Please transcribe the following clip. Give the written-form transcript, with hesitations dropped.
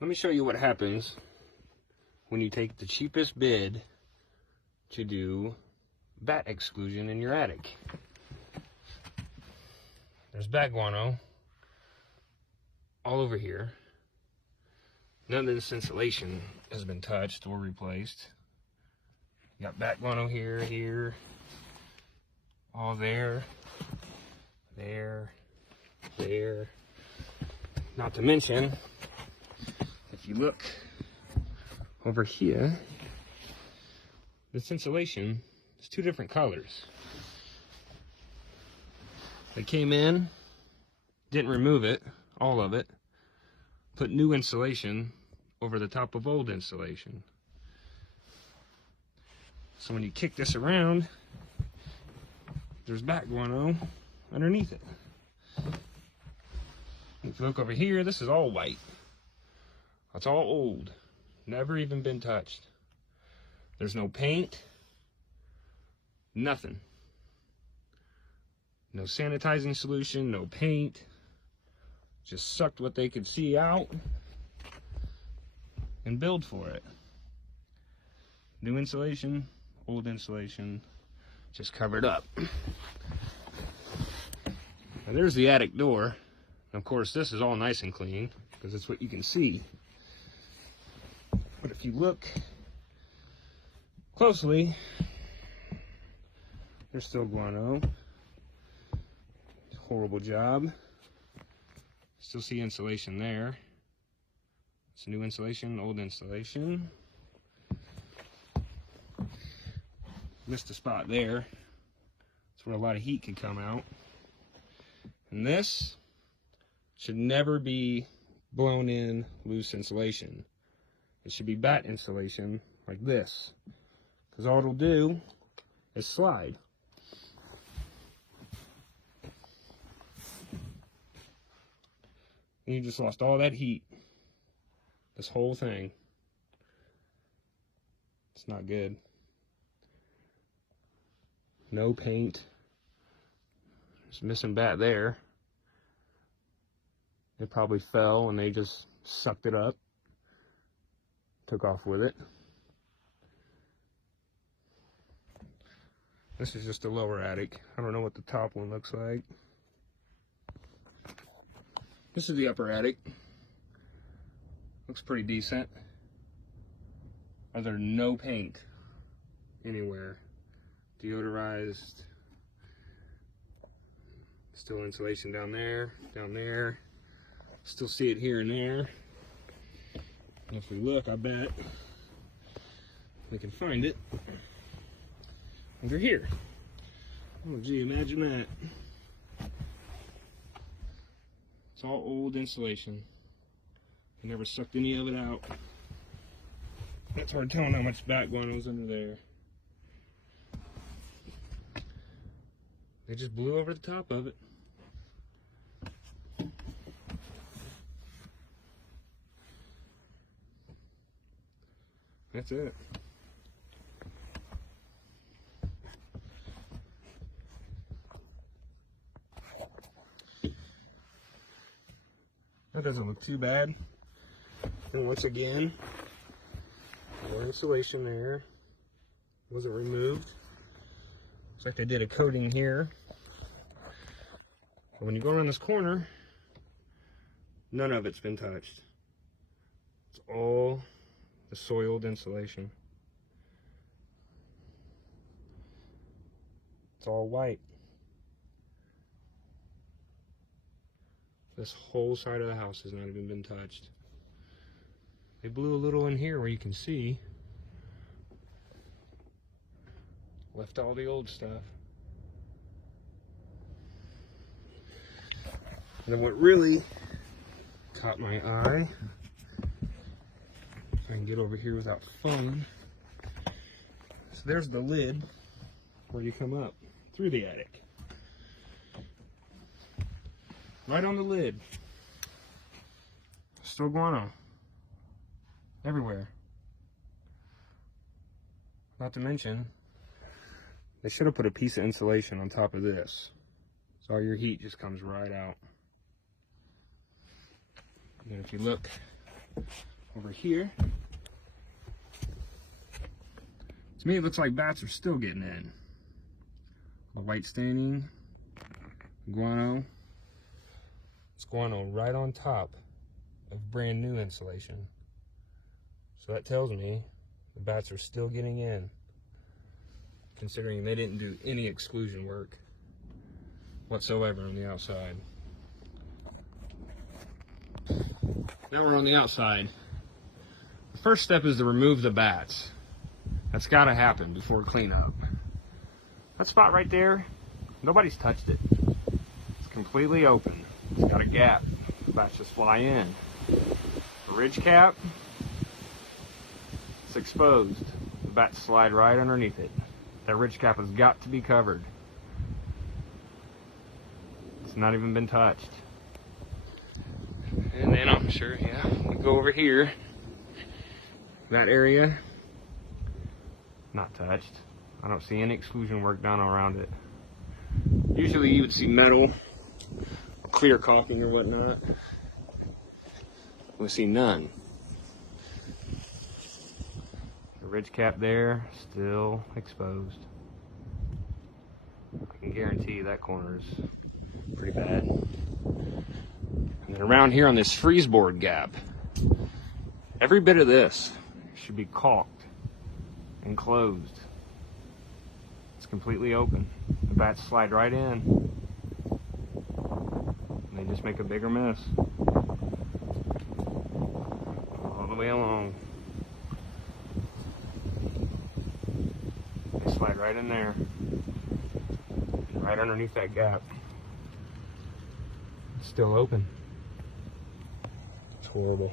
Let me show you what happens when you take the cheapest bid to do bat exclusion in your attic. There's bat guano all over here. None of this insulation has been touched or replaced. You got bat guano here, here, all there, there, there. Not to mention, if you look over here, this insulation is two different colors. They came in, didn't remove it, all of it, put new insulation over the top of old insulation. So when you kick this around, there's bat guano underneath it. If you look over here, this is all white. It's all old, never even been touched. There's no paint, nothing. No sanitizing solution, no paint. Just sucked what they could see out and billed for it. New insulation, old insulation, just covered up. Now there's the attic door. Of course, this is all nice and clean because it's what you can see. But if you look closely, there's still guano. Horrible job. Still see insulation there. It's new insulation, old insulation. Missed a spot there. That's where a lot of heat could come out. And this should never be blown in loose insulation. It should be bat insulation like this, because all it'll do is slide. And you just lost all that heat. This whole thing. It's not good. No paint. There's missing bat there. It probably fell and they just sucked it up. Took off with it. This is just a lower attic. I don't know what the top one looks like. This is the upper attic. Looks pretty decent. There's no paint anywhere. Deodorized. Still insulation down there, down there. Still see it here and there. And if we look, I bet we can find it under here. Oh gee, imagine that. It's all old insulation. I never sucked any of it out. It's hard telling how much bat guano was under there. They just blew over the top of it. That's it. That doesn't look too bad. And once again, more insulation there. Wasn't removed. Looks like they did a coating here. But when you go around this corner, none of it's been touched. It's all the soiled insulation. It's all white. This whole side of the house has not even been touched. They blew a little in here where you can see. Left all the old stuff. And then what really caught my eye, if I can get over here without falling. So there's the lid where you come up through the attic. Right on the lid. Still guano. Everywhere. Not to mention, they should have put a piece of insulation on top of this. So all your heat just comes right out. And then if you look over here. To me, it looks like bats are still getting in. The white staining, guano. It's guano right on top of brand new insulation. So that tells me the bats are still getting in, considering they didn't do any exclusion work whatsoever on the outside. Now we're on the outside. The first step is to remove the bats. That's got to happen before cleanup. That spot right there, nobody's touched it. It's completely open. It's got a gap. The bats just fly in. The ridge cap, it's exposed. The bats slide right underneath it. That ridge cap has got to be covered. It's not even been touched. And then I'm sure, yeah, we go over here. That area, not touched. I don't see any exclusion work done around it. Usually you would see metal, or clear caulking or whatnot. We see none. The ridge cap there, still exposed. I can guarantee that corner is pretty bad. And then around here on this freeze board gap, every bit of this should be caulked and closed. It's completely open. The bats slide right in. And they just make a bigger mess. All the way along. They slide right in there. And right underneath that gap. It's still open. It's horrible.